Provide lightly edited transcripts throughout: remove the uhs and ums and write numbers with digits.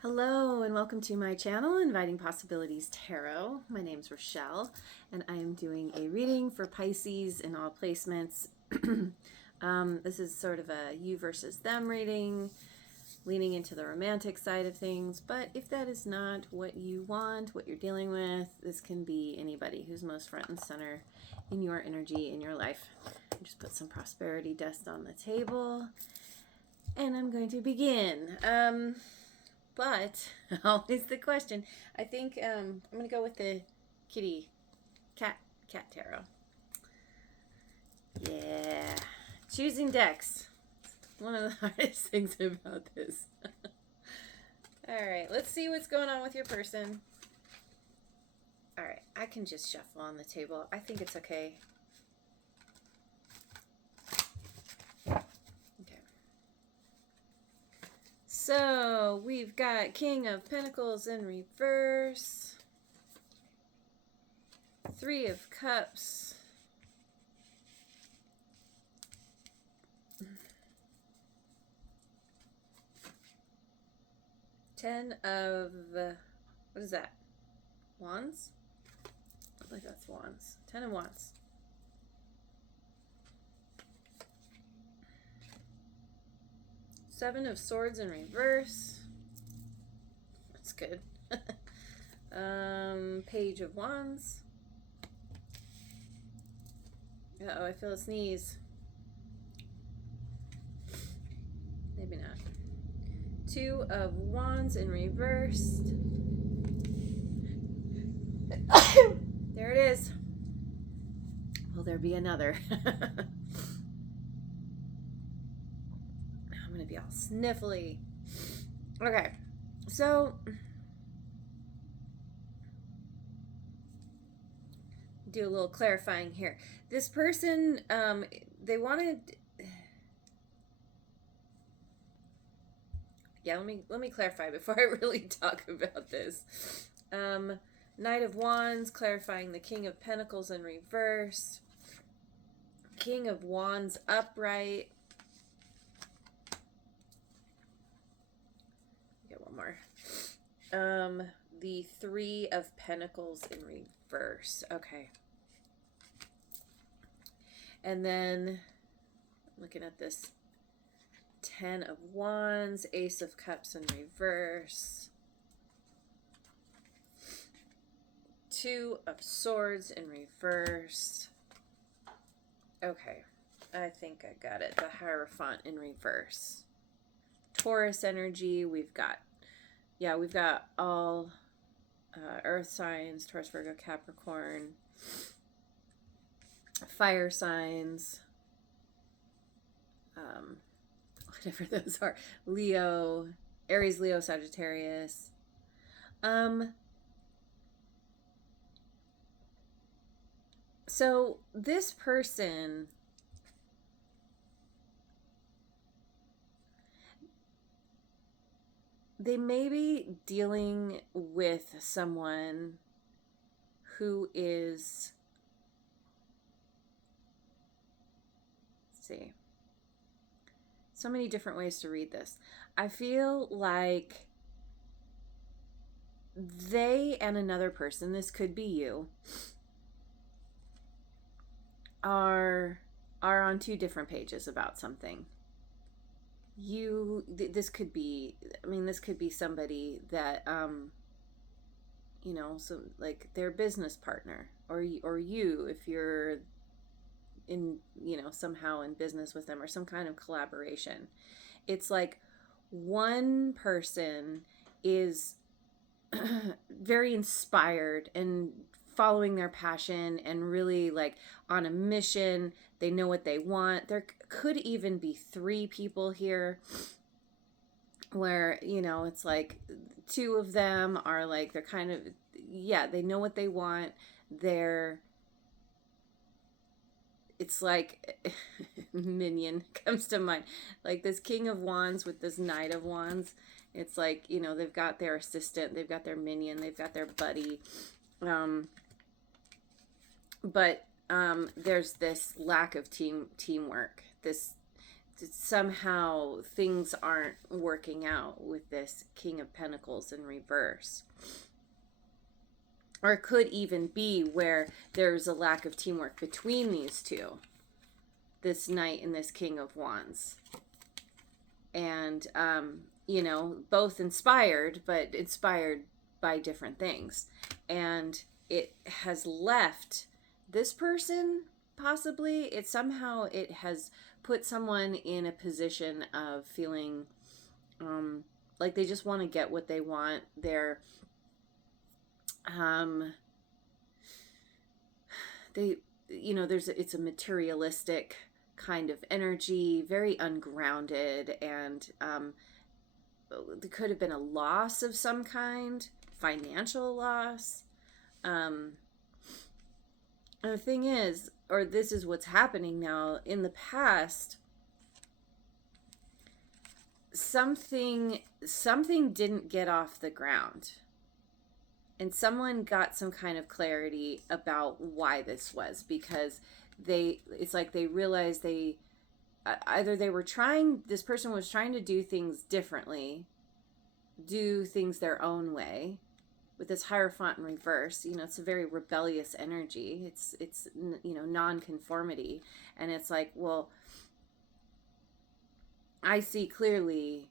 Hello and welcome to my channel, Inviting Possibilities Tarot. My name's Rochelle and I am doing a reading for Pisces in all placements. This is sort of a you versus them reading, leaning into the romantic side of things, but if that is not what you want, what you're dealing with, this can be anybody who's most front and center in your energy, in your life. Just put some prosperity dust on the table and I'm going to begin. But always the question. I think I'm going to go with the cat tarot. Yeah. Choosing decks. One of the hardest things about this. All right, let's see what's going on with your person. All right, I can just shuffle on the table. I think it's okay. So we've got King of Pentacles in reverse, Three of Cups, Ten of, what is that? Wands? I believe that's Wands. 10 of Wands. Seven of Swords in reverse. That's good. Page of Wands. Uh-oh, I feel a sneeze. Maybe not. Two of Wands in reverse. There it is. Will there be another? I'm going to be all sniffly. Okay, so do a little clarifying here. This person, they wanted... Yeah, let me clarify before I really talk about this. Knight of Wands, clarifying the King of Pentacles in reverse. King of Wands upright. Get one more. The Three of Pentacles in reverse. Okay. And then looking at this 10 of Wands, Ace of Cups in reverse. Two of Swords in reverse. Okay, I think I got it. The Hierophant in reverse. Taurus energy, we've got all earth signs, Taurus, Virgo, Capricorn, fire signs, whatever those are, Leo, Aries, Leo, Sagittarius. So this person, they may be dealing with someone who is, let's see, so many different ways to read this. I feel like they and another person, this could be you, are on two different pages about something. This could be, this could be somebody that, so like their business partner, or you, if you're in, somehow in business with them, or some kind of collaboration. It's like one person is very inspired and following their passion and really like on a mission. They know what they want. There could even be three people here where, it's like two of them are like, they're kind of, they know what they want. It's like minion comes to mind, like this King of Wands with this Knight of Wands. It's like, they've got their assistant, they've got their minion, they've got their buddy. But there's this lack of teamwork. somehow things aren't working out with this King of Pentacles in reverse. Or it could even be where there's a lack of teamwork between these two, this Knight and this King of Wands. And, you know, both inspired, but inspired by different things. And it has left this person, possibly, it has put someone in a position of feeling like they just want to get what they want. They're you know, it's a materialistic kind of energy, very ungrounded, and there could have been a loss of some kind, financial loss. And the thing is, or this is what's happening now, in the past, something didn't get off the ground. And someone got some kind of clarity about why this was, because it's like they realized either this person was trying to do things differently, do things their own way, with this Hierophant in reverse. You know, it's a very rebellious energy. It's you know, non-conformity. And it's like, well, I see clearly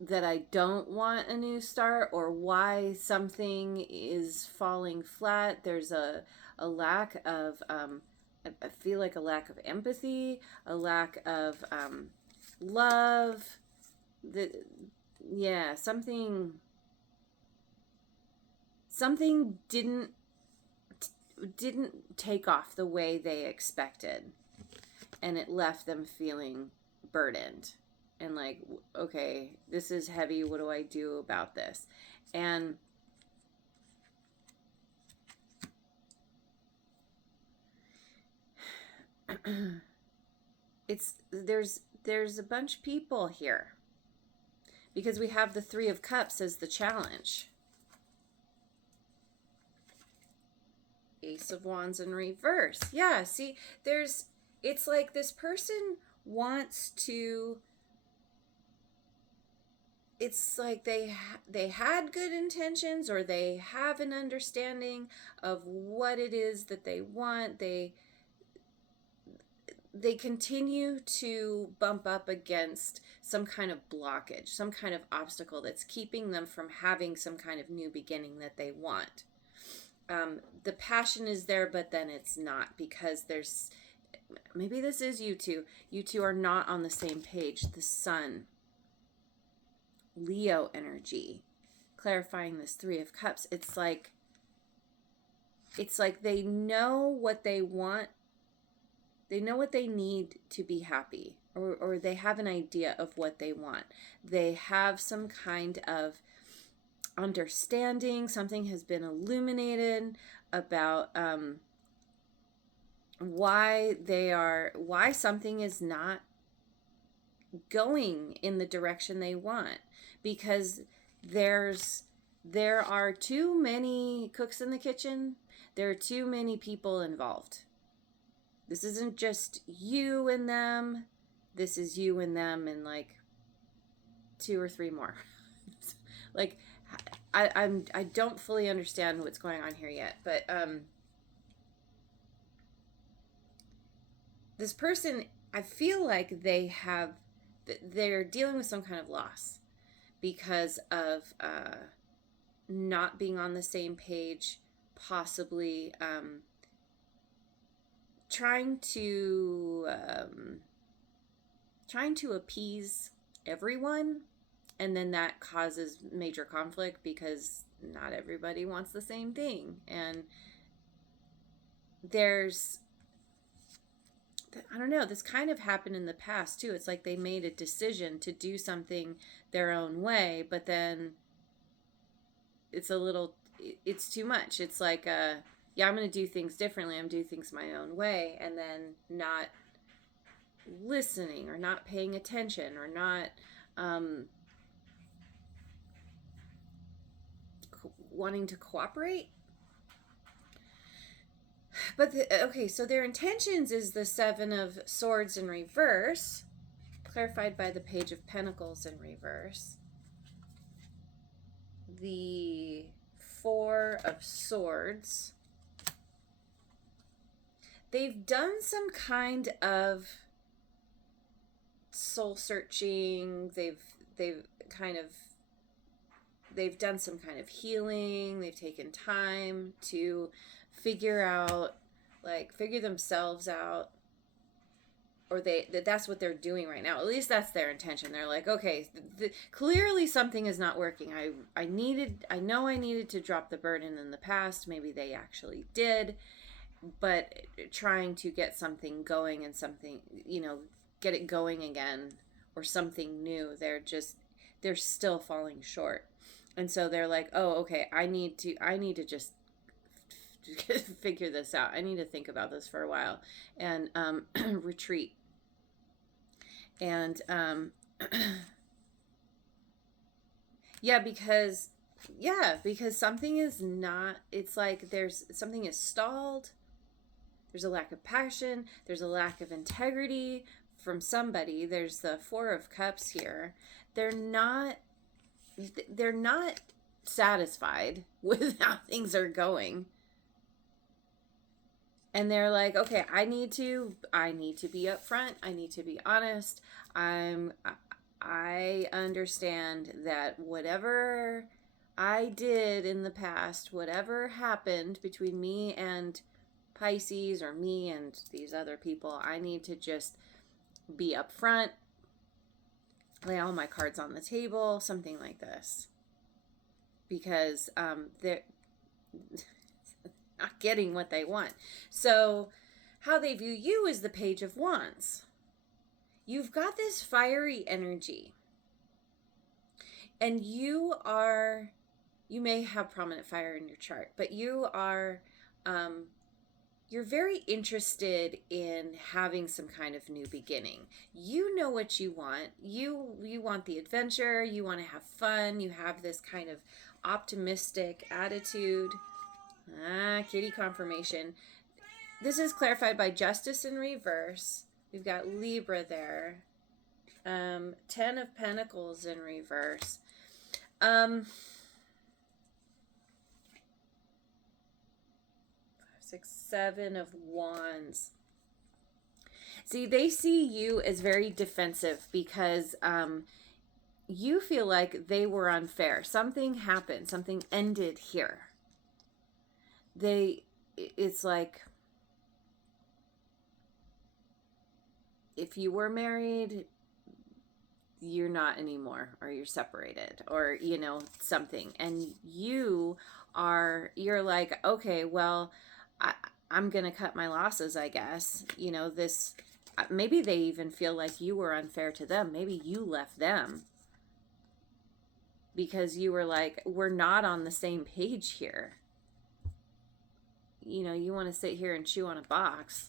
that I don't want a new start, or why something is falling flat. There's a lack of, I feel like a lack of empathy, a lack of love. Yeah, something didn't take off the way they expected, and it left them feeling burdened. And like, okay, this is heavy. What do I do about this? And there's a bunch of people here, because we have the Three of Cups as the challenge. Ace of Wands in reverse. Yeah, see, it's like this person wants to, it's like they had good intentions, or they have an understanding of what it is that they want. They continue to bump up against some kind of blockage, some kind of obstacle that's keeping them from having some kind of new beginning that they want. The passion is there, but then it's not, because maybe this is you two. You two are not on the same page. The Sun, Leo energy, clarifying this Three of Cups. It's like they know what they want. They know what they need to be happy, or they have an idea of what they want. They have some kind of understanding. Something has been illuminated about why something is not going in the direction they want, because there are too many cooks in the kitchen. There are too many people involved. This isn't just you and them. This is you and them and like 2 or 3 more. Like, I don't fully understand what's going on here yet, but this person, I feel like they're dealing with some kind of loss because of not being on the same page, possibly trying to appease everyone, and then that causes major conflict because not everybody wants the same thing. And I don't know, this kind of happened in the past too. It's like they made a decision to do something their own way, but then it's too much. It's like, yeah, I'm going to do things differently. I'm doing things my own way, and then not listening or not paying attention or not wanting to cooperate. But okay, so their intentions is the Seven of Swords in reverse. clarified by the Page of Pentacles in reverse. The Four of Swords. They've done some kind of soul searching. They've done some kind of healing. They've taken time to figure themselves out, or that's what they're doing right now. At least that's their intention. They're like, okay, clearly something is not working. I know I needed to drop the burden in the past. Maybe they actually did, but trying to get something going and something, get it going again or something new. They're still falling short. And so they're like, oh, okay, I need to just figure this out. I need to think about this for a while and retreat. And because something is not, it's like something is stalled. There's a lack of passion. There's a lack of integrity from somebody. There's the Four of Cups here. They're not satisfied with how things are going. And they're like, okay, I need to be upfront. I need to be honest. I understand that whatever I did in the past, whatever happened between me and Pisces or me and these other people, I need to just be upfront, lay all my cards on the table, something like this. Because they're not getting what they want. So how they view you is the Page of Wands. You've got this fiery energy. And you may have prominent fire in your chart, but you're very interested in having some kind of new beginning. You know what you want. You want the adventure. You want to have fun. You have this kind of optimistic attitude. Kitty confirmation. This is clarified by Justice in reverse. We've got Libra there. 10 of Pentacles in reverse. 5, 6, 7 of Wands. See, they see you as very defensive because you feel like they were unfair. Something happened. Something ended here. It's like, if you were married, you're not anymore, or you're separated, or, something. And you're like, okay, well, I'm going to cut my losses, I guess. Maybe they even feel like you were unfair to them. Maybe you left them because you were like, we're not on the same page here. You want to sit here and chew on a box.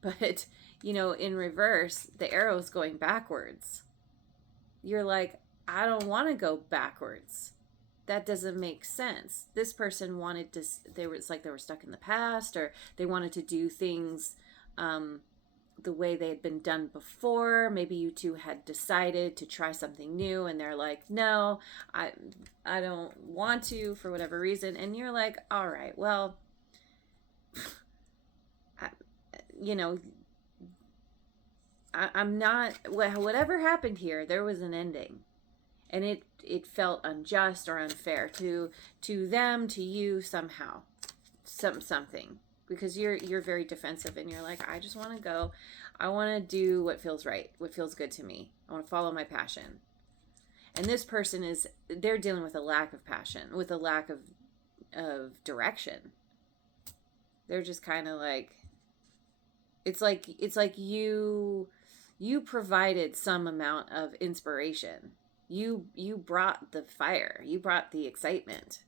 But, in reverse, the arrow's going backwards. You're like, I don't want to go backwards. That doesn't make sense. This person wanted to, they were stuck in the past, or they wanted to do things the way they had been done before. Maybe you two had decided to try something new, and they're like, no, I don't want to for whatever reason. And you're like, all right, well, I'm not, whatever happened here, there was an ending. And it felt unjust or unfair to them, to you somehow, something. Because you're very defensive, and you're like, I just want to go. I want to do what feels right, what feels good to me. I want to follow my passion. And this person they're dealing with a lack of passion, with a lack of direction. They're just kind of like, it's like you provided some amount of inspiration. You brought the fire. You brought the excitement.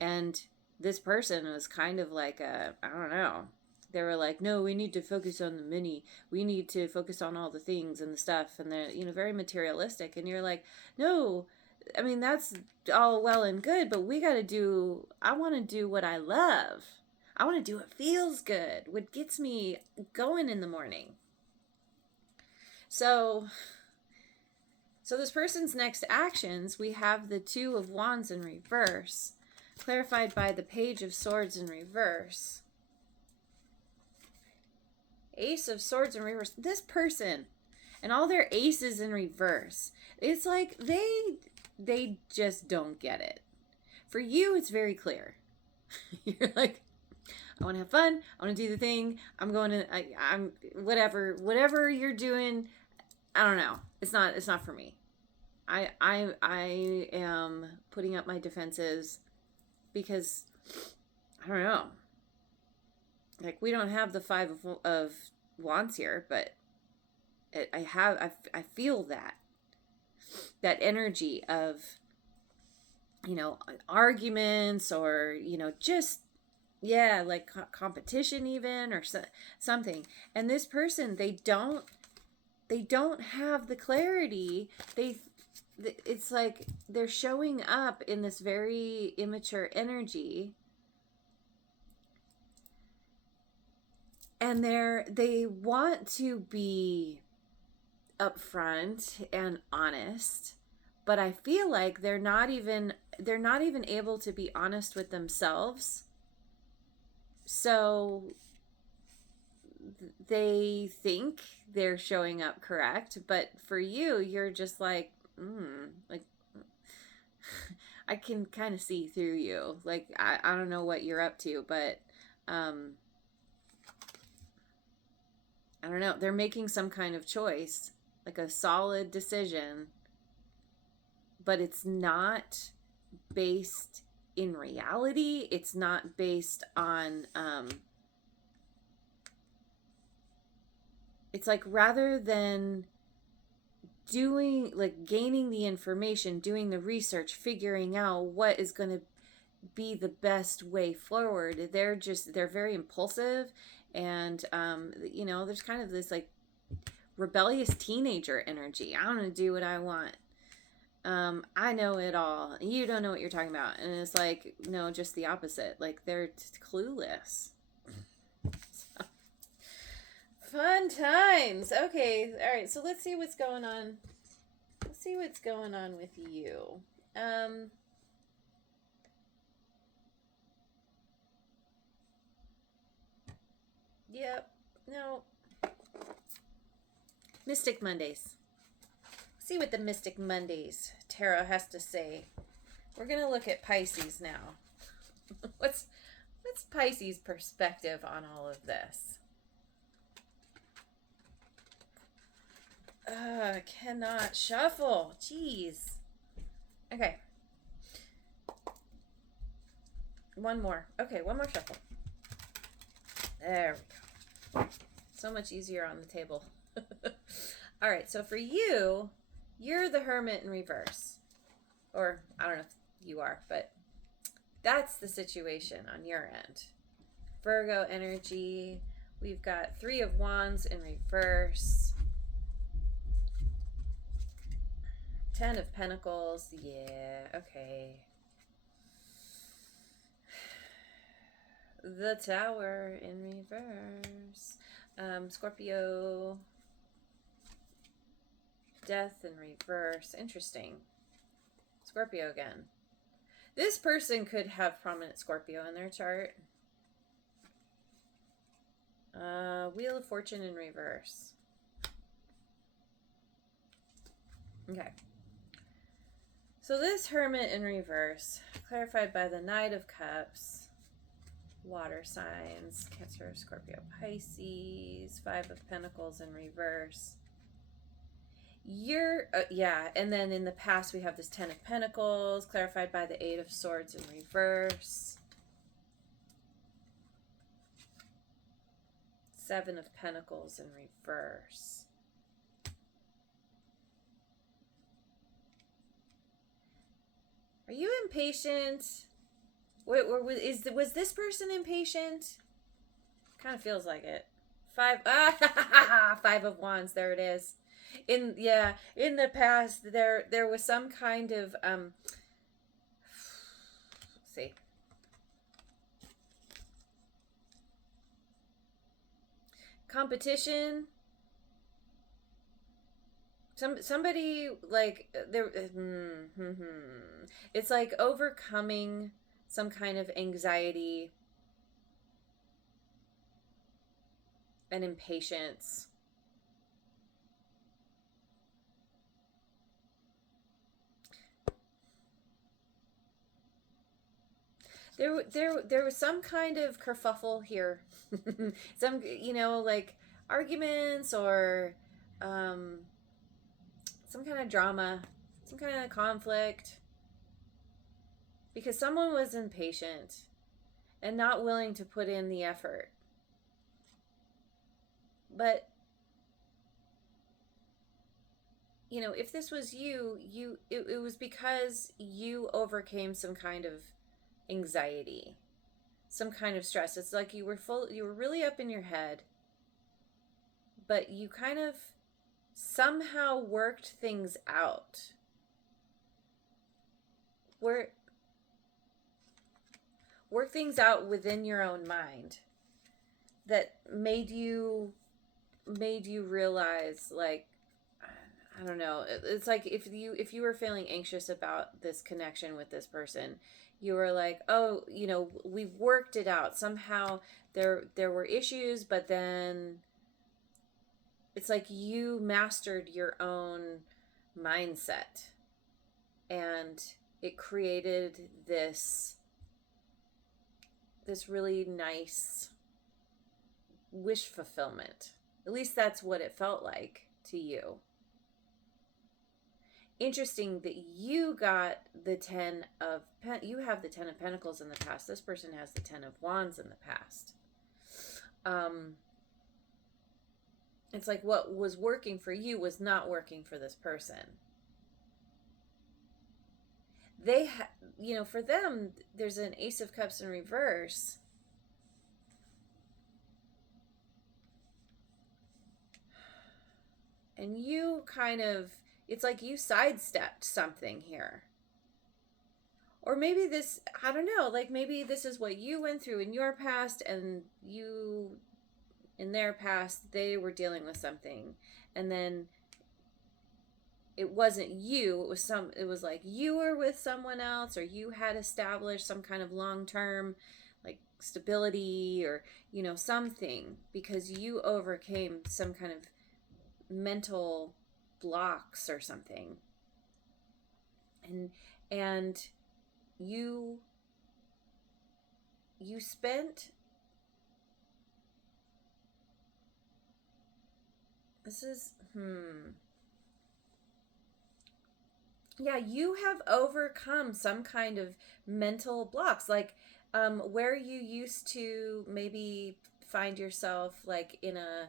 And this person was kind of like I don't know. They were like, no, we need to focus on the mini. We need to focus on all the things and the stuff. And they're, very materialistic. And you're like, no, I mean, that's all well and good, but I want to do what I love. I want to do what feels good, what gets me going in the morning. So this person's next actions, we have the Two of Wands in reverse, clarified by the Page of Swords in reverse. Ace of Swords in reverse. This person and all their aces in reverse. It's like they just don't get it. For you, it's very clear. You're like, I want to have fun. I want to do the thing. I'm going to, I'm whatever you're doing. I don't know. It's not for me. I am putting up my defenses because I don't know. Like, we don't have the Five of Wands here, but I feel that energy of, you know, arguments or, you know, just, yeah, like competition even, or something. And this person, they don't have the clarity. It's like they're showing up in this very immature energy, and they want to be upfront and honest, but I feel like they're not even able to be honest with themselves. So they think they're showing up correct, but for you, you're just like, like, I can kind of see through you. Like, I don't know what you're up to, but I don't know. They're making some kind of choice, like a solid decision, but it's not based in reality. It's not based on, it's like, rather than doing, like, gaining the information, doing the research, figuring out what is going to be the best way forward, they're very impulsive. And, you know, there's kind of this, like, rebellious teenager energy. I want to do what I want. I know it all. You don't know what you're talking about. And it's like, no, just the opposite. Like, they're clueless. So, fun times. Okay. All right. So let's see what's going on. Let's see what's going on with you. Yep. No. Mystic Mondays. See what the Mystic Mondays tarot has to say. We're going to look at Pisces now. What's Pisces' perspective on all of this? Cannot shuffle. Jeez. Okay. One more. Okay, one more shuffle. There we go. So much easier on the table. All right, so for you, you're the Hermit in reverse. Or, I don't know if you are, but that's the situation on your end. Virgo energy. We've got Three of Wands in reverse. Ten of Pentacles. Yeah, okay. The Tower in reverse. Scorpio. Death in reverse. Interesting. Scorpio again. This person could have prominent Scorpio in their chart. Wheel of Fortune in reverse. Okay. So this Hermit in reverse, clarified by the Knight of Cups. Water signs, Cancer, Scorpio, Pisces. Five of Pentacles in reverse. Yeah, and then in the past we have this Ten of Pentacles, clarified by the Eight of Swords in reverse. Seven of Pentacles in reverse. Are you impatient? Was this person impatient? Kind of feels like it. Five of Wands. There it is. In the past, there was some kind of let's see. Competition. somebody like there. It's like overcoming some kind of anxiety and impatience. There was some kind of kerfuffle here. Some, like arguments or um, some kind of drama, some kind of conflict, because someone was impatient and not willing to put in the effort. But if this was it was because you overcame some kind of anxiety, some kind of stress. It's like you were really up in your head, but you kind of somehow worked things out. Work things out within your own mind that made you realize, like, I don't know. It's like if you were feeling anxious about this connection with this person, you were like, oh, we've worked it out. Somehow there were issues, but then it's like you mastered your own mindset, and it created this really nice wish fulfillment. At least that's what it felt like to you. Interesting that you got the you have the 10 of Pentacles in the past. This person has the 10 of Wands in the past. It's like what was working for you was not working for this person. They for them, there's an Ace of Cups in reverse. And you kind of, it's like you sidestepped something here. Or maybe this, I don't know, like maybe this is what you went through in your past, and you, in their past, they were dealing with something. And then it wasn't you, it was like you were with someone else, or you had established some kind of long-term like stability, or something, because you overcame some kind of mental blocks or something, and you spent, this is yeah, you have overcome some kind of mental blocks, like where you used to maybe find yourself like in a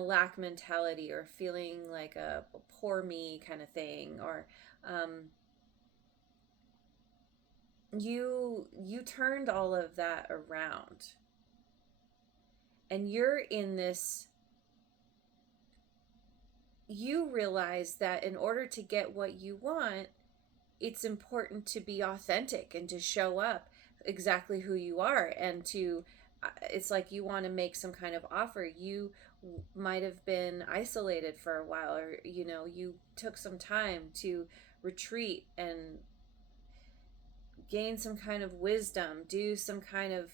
lack mentality, or feeling like a poor me kind of thing, or you turned all of that around, and you're in this, you realize that in order to get what you want, it's important to be authentic and to show up exactly who you are, and to it's like you want to make some kind of offer. You might have been isolated for a while, or you took some time to retreat and gain some kind of wisdom, do some kind of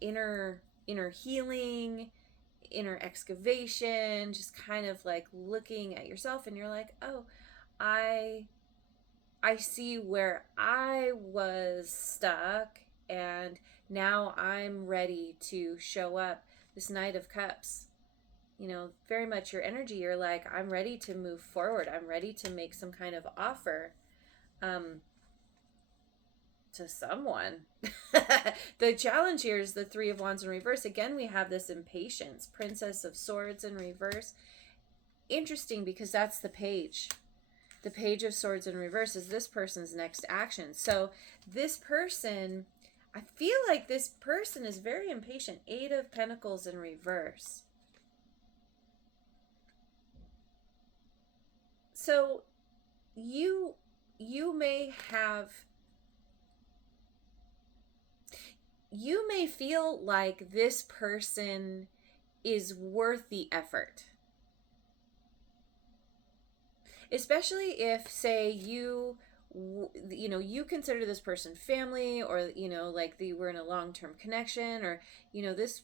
inner healing, inner excavation, just kind of like looking at yourself, and you're like, oh, I see where I was stuck, and now I'm ready to show up. This Knight of Cups, very much your energy. You're like, I'm ready to move forward. I'm ready to make some kind of offer to someone. The challenge here is the Three of Wands in reverse. Again, we have this impatience. Princess of Swords in reverse. Interesting, because that's the Page. The Page of Swords in reverse is this person's next action. So this person, I feel like this person is very impatient. Eight of Pentacles in reverse. So you may feel like this person is worth the effort. especially if, say, you consider this person family, or like you were in a long-term connection, or this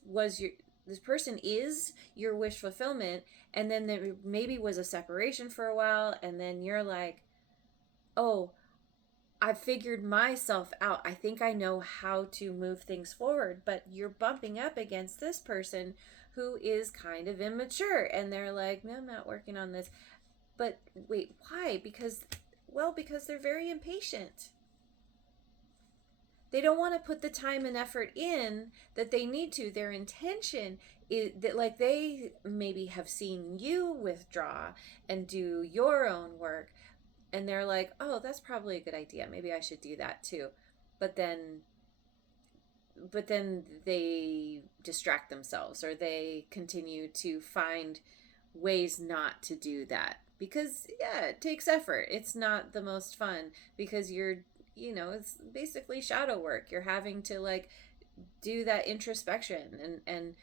person is your wish fulfillment, and then there maybe was a separation for a while, and then you're like, oh, I figured myself out. I think I know how to move things forward. But you're bumping up against this person who is kind of immature, and they're like, no, I'm not working on this. But wait, why? Because they're very impatient. They don't want to put the time and effort in that they need to. Their intention is that, like, they maybe have seen you withdraw and do your own work, and they're like, oh, that's probably a good idea, maybe I should do that too. But then but then they distract themselves, or they continue to find ways not to do that, because yeah, it takes effort. It's not the most fun, because it's basically shadow work. You're having to, like, do that introspection, and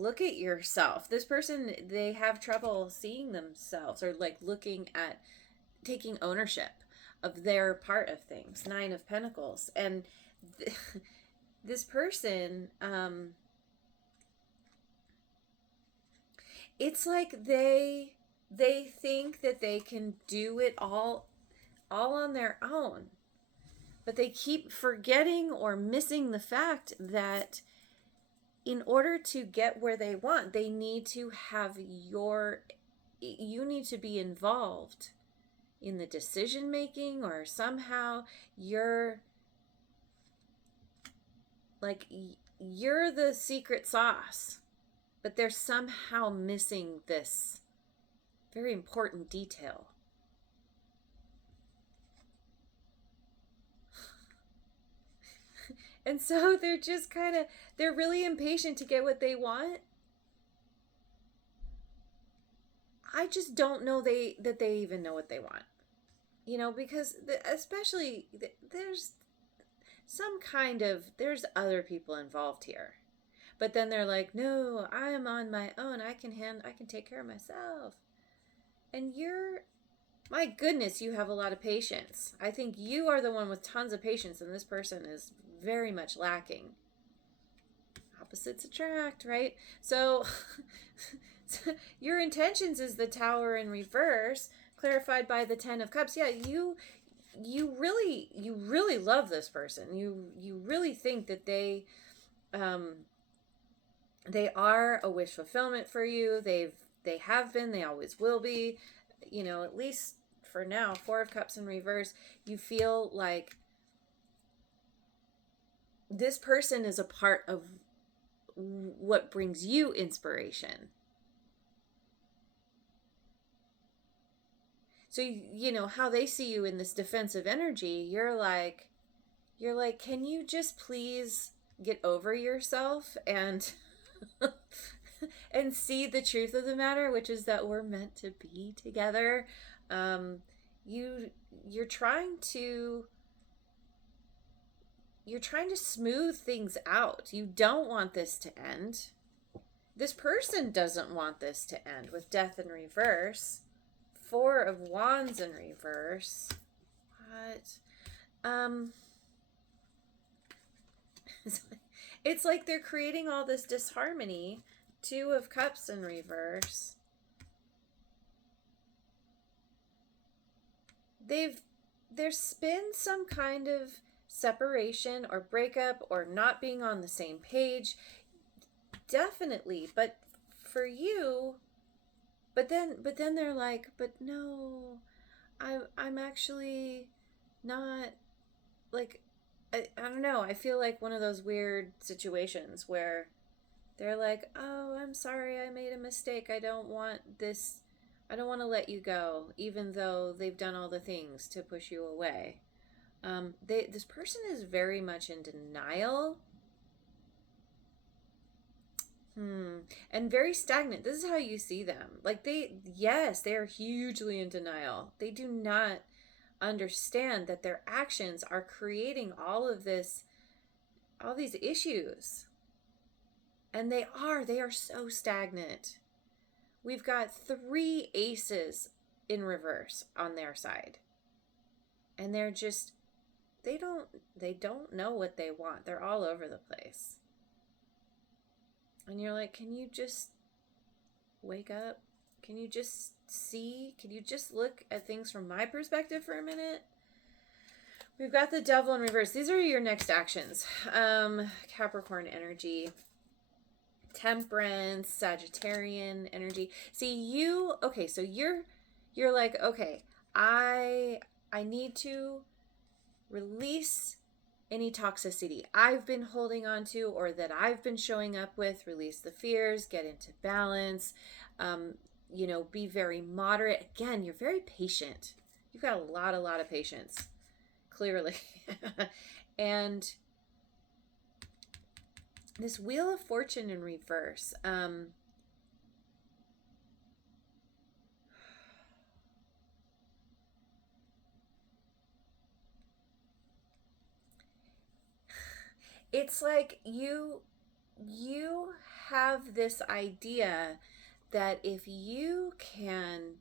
look at yourself. This person, they have trouble seeing themselves, or like looking at taking ownership of their part of things. Nine of Pentacles. And this person, it's like they think that they can do it all on their own, but they keep forgetting or missing the fact that in order to get where they want, they need to have you need to be involved in the decision making, or somehow you're the secret sauce, but they're somehow missing this very important detail. And so they're just they're really impatient to get what they want. I just don't know that they even know what they want. Because especially there's there's other people involved here. But then they're like, no, I am on my own. I can take care of myself. And my goodness, you have a lot of patience. I think you are the one with tons of patience, and this person is very much lacking. Opposites attract, right? So your intentions is the Tower in reverse, clarified by the Ten of Cups. Yeah, you really love this person. You really think that they are a wish fulfillment for you. They have been, they always will be. At least for now. Four of Cups in reverse. You feel like this person is a part of what brings you inspiration. So how they see you in this defensive energy, you're like, can you just please get over yourself and and see the truth of the matter, which is that we're meant to be together. You're trying to smooth things out. You don't want this to end. This person doesn't want this to end, with Death in reverse. Four of Wands in reverse. What? It's like they're creating all this disharmony. Two of Cups in reverse. There's been some kind of separation or breakup, or not being on the same page. Definitely. But for you, but then they're like, but no, I'm actually not, like, I don't know. I feel like one of those weird situations where they're like, oh, I'm sorry, I made a mistake. I don't want to let you go, even though they've done all the things to push you away. This person is very much in denial. And very stagnant. This is how you see them. Like, they are hugely in denial. They do not understand that their actions are creating all these issues. And they are so stagnant. we've got 3 aces in reverse on their side. And they're just, they don't know what they want. They're all over the place. And you're like, can you just wake up? Can you just see? Can you just look at things from my perspective for a minute? We've got the Devil in reverse. These are your next actions. Capricorn energy, Temperance, Sagittarian energy. See, okay, so you're like, okay, I need to release any toxicity I've been holding on to or that I've been showing up with. Release the fears, get into balance, be very moderate. Again, you're very patient. You've got a lot of patience, clearly. And this Wheel of Fortune in reverse. It's like you have this idea that if you can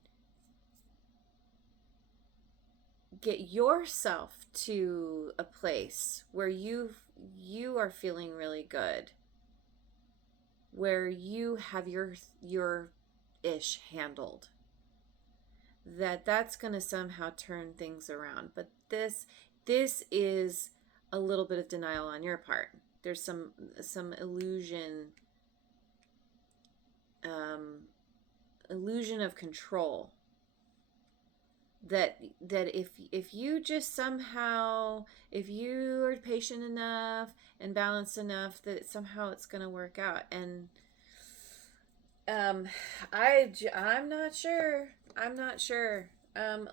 get yourself to a place where you are feeling really good, where you have your ish handled, that's going to somehow turn things around. But this is a little bit of denial on your part. There's some illusion of control, that if you just somehow, if you are patient enough and balanced enough, that somehow it's going to work out. And I'm not sure.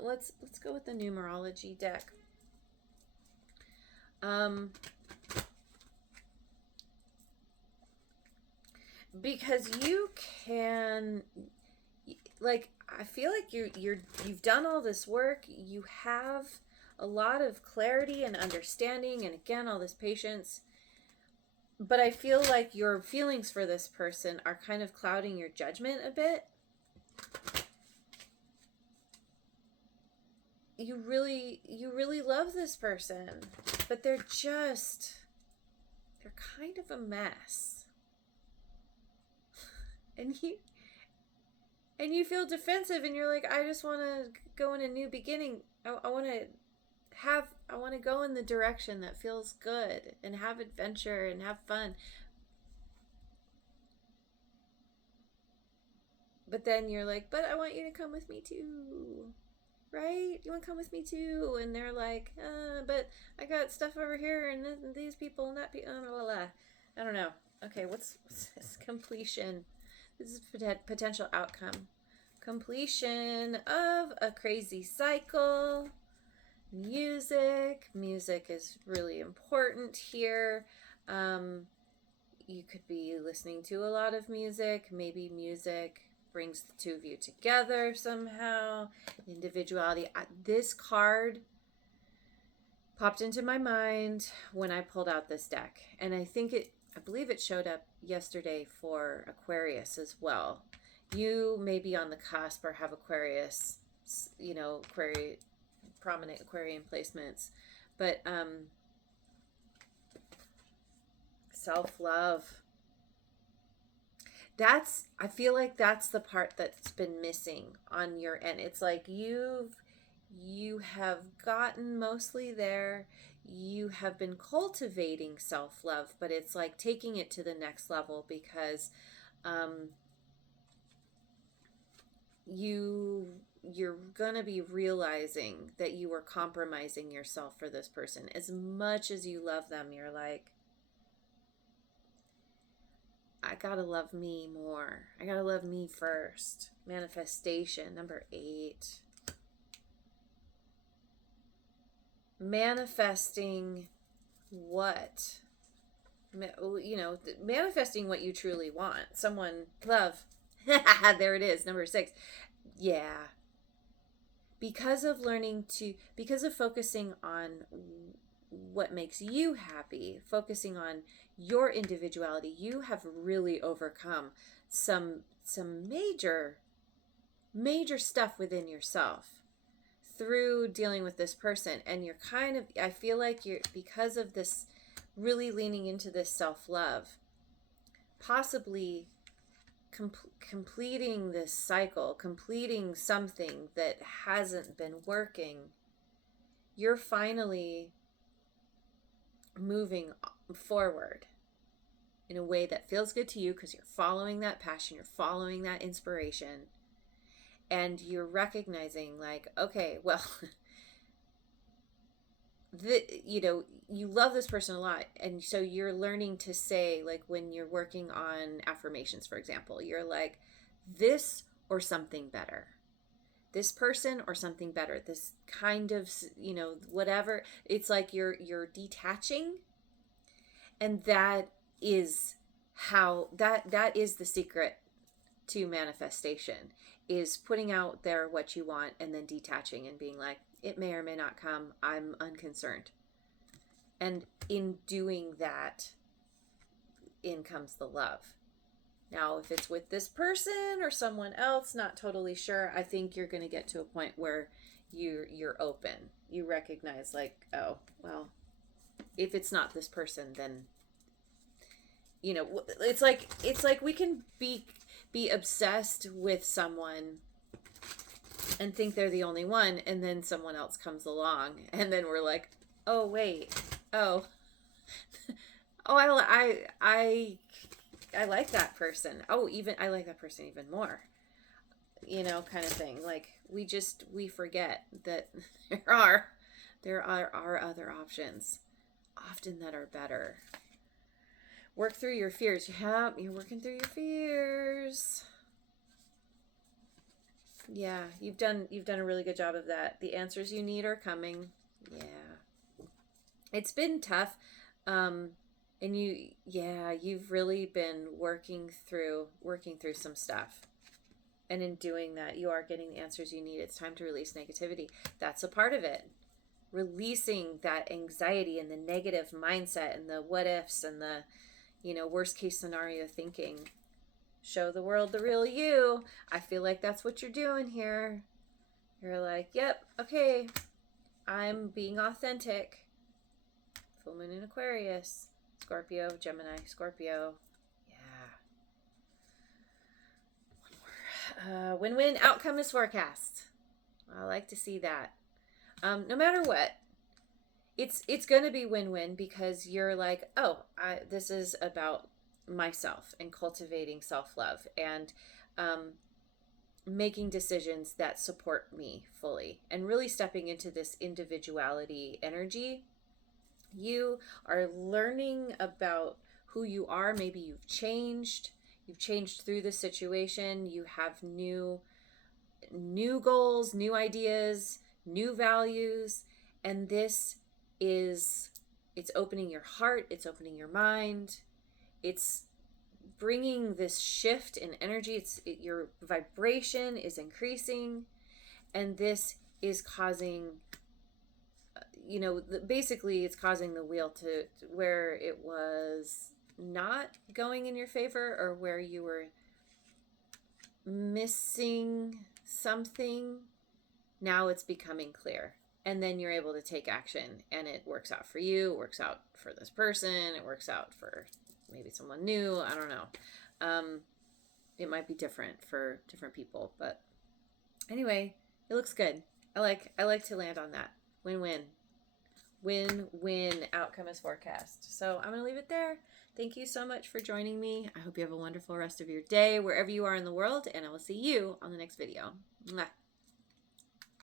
Let's go with the numerology deck. Because you can, like, I feel like you've done all this work. You have a lot of clarity and understanding, and again, all this patience. But I feel like your feelings for this person are kind of clouding your judgment a bit. You really love this person, but they're kind of a mess. And you feel defensive, and you're like, I just want to go in a new beginning. I want to go in the direction that feels good and have adventure and have fun. But then you're like, but I want you to come with me too. Right? You want to come with me too? And they're like, but I got stuff over here and these people and that people. Blah, blah, blah. I don't know. Okay, what's this? Completion. This is potential outcome. Completion of a crazy cycle. Music is really important here. You could be listening to a lot of music. Maybe music brings the two of you together somehow. Individuality. This card popped into my mind when I pulled out this deck, and I believe it showed up yesterday for Aquarius as well. You may be on the cusp or have Aquarius, prominent Aquarian placements, but self-love. I feel like that's the part that's been missing on your end. It's like you have gotten mostly there. You have been cultivating self-love, but it's like taking it to the next level, because you're gonna be realizing that you are compromising yourself for this person. As much as you love them, you're like, I gotta love me more. I gotta love me first. Manifestation, number 8. Manifesting what? Manifesting what you truly want. Someone, love. There it is, number 6. Yeah. Because of focusing on what makes you happy, focusing on your individuality, you have really overcome some major major stuff within yourself through dealing with this person. And you're kind of, I feel like you're, because of this, really leaning into this self-love, possibly completing this cycle, completing something that hasn't been working. You're finally moving forward in a way that feels good to you because you're following that passion, you're following that inspiration, and you're recognizing, like, okay, well, you love this person a lot, and so you're learning to say, like, when you're working on affirmations, for example, you're like, this or something better, this person or something better, this kind of, whatever. It's like you're detaching, and that is how that is the secret to manifestation, is putting out there what you want and then detaching and being like, it may or may not come, I'm unconcerned. And in doing that, in comes the love. Now, if it's with this person or someone else, not totally sure, I think you're going to get to a point where you're open. You recognize, like, oh, well, if it's not this person, then, it's like we can be obsessed with someone and think they're the only one, and then someone else comes along, and then we're like, oh wait, oh I like that person. Oh, even I like that person even more, kind of thing. Like, we forget that there are other options, often, that are better. Work through your fears. Yeah, you're working through your fears. Yeah, you've done a really good job of that. The answers you need are coming. Yeah. It's been tough. And you've really been working through some stuff. And in doing that, you are getting the answers you need. It's time to release negativity. That's a part of it. Releasing that anxiety and the negative mindset and the what ifs and the, worst case scenario thinking. Show the world the real you. I feel like that's what you're doing here. You're like, yep, okay, I'm being authentic. Full moon in Aquarius. Scorpio, Gemini, Scorpio. Yeah. One more. Win-win outcome is forecast. I like to see that. No matter what, it's going to be win-win, because you're like, oh, this is about myself and cultivating self-love and making decisions that support me fully, and really stepping into this individuality energy. You are learning about who you are. Maybe you've changed through the situation. You have new goals, new ideas, new values, and this is, it's opening your heart, it's opening your mind, it's bringing this shift in energy. Your vibration is increasing, and this is causing, basically it's causing the wheel to where it was not going in your favor, or where you were missing something. Now it's becoming clear, and then you're able to take action, and it works out for you, it works out for this person, it works out for maybe someone new. I don't know. It might be different for different people, but anyway, it looks good. I like to land on that. Win-win. Win-win outcome is forecast. So I'm going to leave it there. Thank you so much for joining me. I hope you have a wonderful rest of your day, wherever you are in the world, and I will see you on the next video. Mwah.